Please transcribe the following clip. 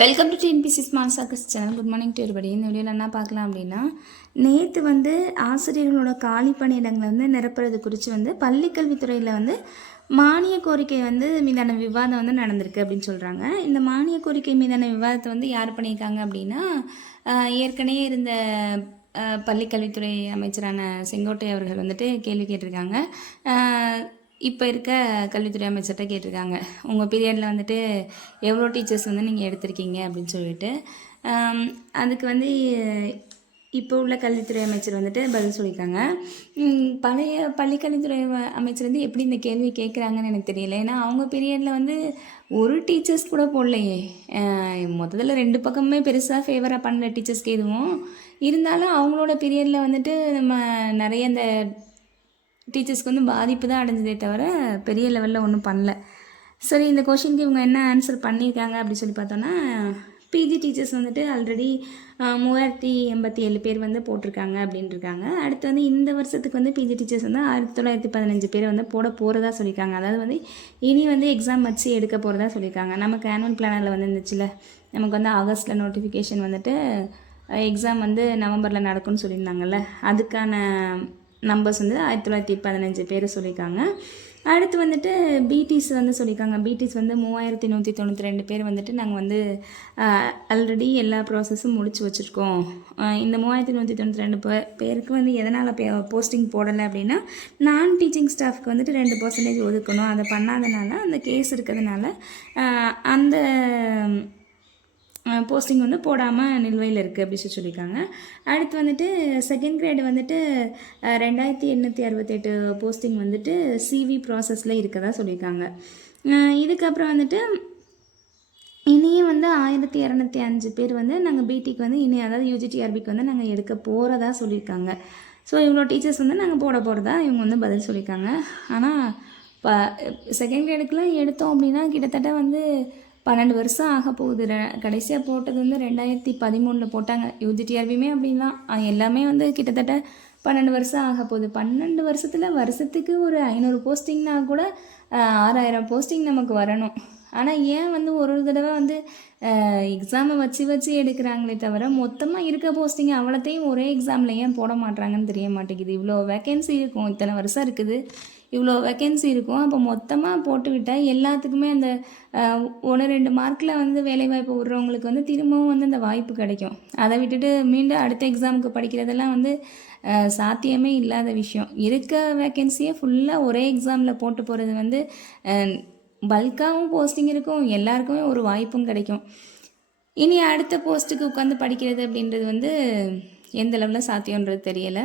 Welcome to TNPSC smart circus channel. Good morning to everybody. இந்த வீடியோவில் என்ன பார்க்கலாம் அப்படின்னா, நேற்று ஆசிரியர்களோட காலி பணியிடங்களை நிரப்புறது குறித்து பள்ளிக்கல்வித்துறையில் மானிய கோரிக்கை மீதான விவாதம் நடந்திருக்கு அப்படின்னு சொல்கிறாங்க. இந்த மானிய கோரிக்கை மீதான விவாதத்தை யார் பண்ணியிருக்காங்க அப்படின்னா, ஏற்கனவே இருந்த பள்ளிக்கல்வித்துறை அமைச்சரான செங்கோட்டை அவர்கள் கேள்வி கேட்டிருக்காங்க. இப்போ இருக்க கல்வித்துறை அமைச்சர்கிட்ட கேட்டிருக்காங்க, உங்கள் பீரியடில் எவ்வளோ டீச்சர்ஸ் நீங்கள் எடுத்திருக்கீங்க அப்படின்னு சொல்லிட்டு. அதுக்கு இப்போ உள்ள கல்வித்துறை அமைச்சர் பதில் சொல்லியிருக்காங்க. பழைய பள்ளிக்கல்வித்துறை அமைச்சர் எப்படி இந்த கேள்வி கேட்குறாங்கன்னு எனக்கு தெரியல. ஏன்னா அவங்க பீரியடில் ஒரு டீச்சர்ஸ் கூட போடலையே. மொத்தத்தில் 2 பக்கமுமே பெருசாக ஃபேவராக பண்ணல டீச்சர்ஸ்க்கு எதுவும். இருந்தாலும் அவங்களோட பீரியடில் நம்ம நிறைய இந்த டீச்சர்ஸ்க்கு பாதிப்பு தான் அடைஞ்சதே தவிர பெரிய லெவலில் ஒன்றும் பண்ணல. சரி, இந்த கொஷினுக்கு இவங்க என்ன ஆன்சர் பண்ணியிருக்காங்க அப்படின்னு சொல்லி பார்த்தோன்னா, பிஜி டீச்சர்ஸ் ஆல்ரெடி 3087 பேர் போட்டிருக்காங்க அப்படின்ட்டுருக்காங்க. அடுத்து இந்த வருஷத்துக்கு பிஜி டீச்சர்ஸ் 1915 பேர் போட போகிறதா சொல்லியிருக்காங்க. அதாவது இனி எக்ஸாம் வச்சு எடுக்க போகிறதா சொல்லியிருக்காங்க. நமக்கு ஆனுவல் பிளானரில் இருந்துச்சுல, நமக்கு ஆகஸ்ட்டில் நோட்டிஃபிகேஷன் எக்ஸாம் நவம்பரில் நடக்கும்னு சொல்லியிருந்தாங்கல்ல, அதுக்கான நம்பர்ஸ் 1915 பேர் சொல்லியிருக்காங்க. அடுத்து பிடிஸ் சொல்லியிருக்காங்க. பிடிஸ் 3192 பேர் நாங்கள் ஆல்ரெடி எல்லா ப்ராசஸும் முடிச்சு வச்சுருக்கோம். இந்த 3192 பேருக்கு எதனால் போஸ்டிங் போடலை அப்படின்னா, நான் டீச்சிங் ஸ்டாஃப்க்கு 2% ஒதுக்கணும். அதை பண்ணாதனால அந்த கேஸ் இருக்கிறதுனால அந்த போஸ்டிங் போடாமல் நிலுவையில் இருக்குது அப்படின்னு சொல்லியிருக்காங்க. அடுத்து செகண்ட் கிரேடு 2868 போஸ்டிங் சிவி ப்ராசஸில் இருக்கதா சொல்லியிருக்காங்க. இதுக்கப்புறம் இனியும் 1205 பேர் நாங்கள் பிடிக்கு இனி, அதாவது யூஜிடிஆர்பிக்கு நாங்கள் எடுக்க போகிறதா சொல்லியிருக்காங்க. ஸோ இவ்வளோ டீச்சர்ஸ் நாங்கள் போட போகிறதா இவங்க பதில் சொல்லியிருக்காங்க. ஆனால் இப்போ செகண்ட் கிரேடுக்கெலாம் எடுத்தோம் அப்படின்னா கிட்டத்தட்ட 12 வருஷம் ஆக போகுது. கடைசியாக போட்டது 2013 போட்டாங்க. யூஜிடிஆர்பியுமே அப்படின்னா எல்லாமே கிட்டத்தட்ட 12 வருஷம் ஆக போகுது. 12 வருஷத்தில் வருஷத்துக்கு ஒரு 500 போஸ்டிங்னா கூட 6000 போஸ்டிங் நமக்கு வரணும். ஆனால் ஏன் ஒரு தடவை எக்ஸாமை வச்சு எடுக்கிறாங்களே தவிர மொத்தமாக இருக்க போஸ்டிங் அவ்வளோத்தையும் ஒரே எக்ஸாமில் ஏன் போட மாட்டாங்கன்னு தெரிய மாட்டேங்குது. இவ்வளோ வேக்கன்சி இருக்கும், இத்தனை வருஷம் இருக்குது, இவ்வளோ வேக்கன்சி இருக்கும். அப்போ மொத்தமாக போட்டுவிட்டால் எல்லாத்துக்குமே அந்த 1-2 மார்க்கில் வேலைவாய்ப்பு விடுறவங்களுக்கு திரும்பவும் அந்த வாய்ப்பு கிடைக்கும். அதை விட்டுட்டு மீண்டும் அடுத்த எக்ஸாமுக்கு படிக்கிறதெல்லாம் சாத்தியமே இல்லாத விஷயம். இருக்க வேக்கன்சியை ஃபுல்லாக ஒரே எக்ஸாமில் போட்டு போகிறது பல்காகவும் போஸ்டிங் இருக்கும், எல்லாருக்குமே ஒரு வாய்ப்பும் கிடைக்கும். இனி அடுத்த போஸ்ட்டுக்கு உட்காந்து படிக்கிறது அப்படின்றது எந்த லெவலில் சாத்தியன்றது தெரியலை.